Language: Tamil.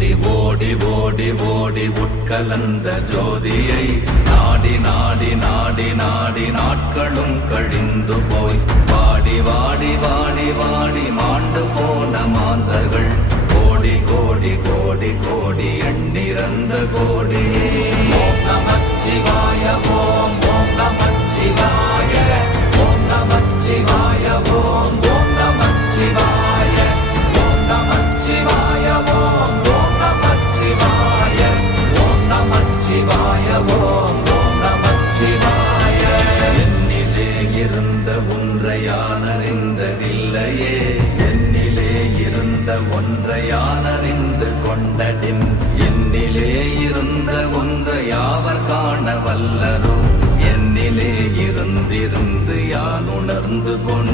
ஓடி ஓடி ஓடி ஓடி உட்கலந்த ஜோதியை நாடி நாடி நாடி நாடி நாட்களும் கழிந்து போய் வாடி வாடி வாடி வாடி மாண்டு போன மாந்தர்கள் கோடி கோடி கோடி கோடி எண்ணிறந்த கோடி. ஓம் நமச்சிவாய ஓம் ஓம் நமச்சிவாய ஓம் நமச்சிவாய ஓம் ஓம் நமச்சிவாய ஓம் நமச்சிவாய ஓம் ஓம் நமச்சிவாய ஓம் நமச்சிவாய ஓம் ஓம் நமச்சிவாய. என்னிலே இருந்த ஒன்றை யான் அறிந்ததில்லையே, என்னிலே இருந்த ஒன்றை யான் அறிந்து கொண்டடின், என்னிலே இருந்த ஒன்றை யாவர் காண வல்லரோ, என்னிலே இருந்திருந்து யான் உணர்ந்து கொண்ட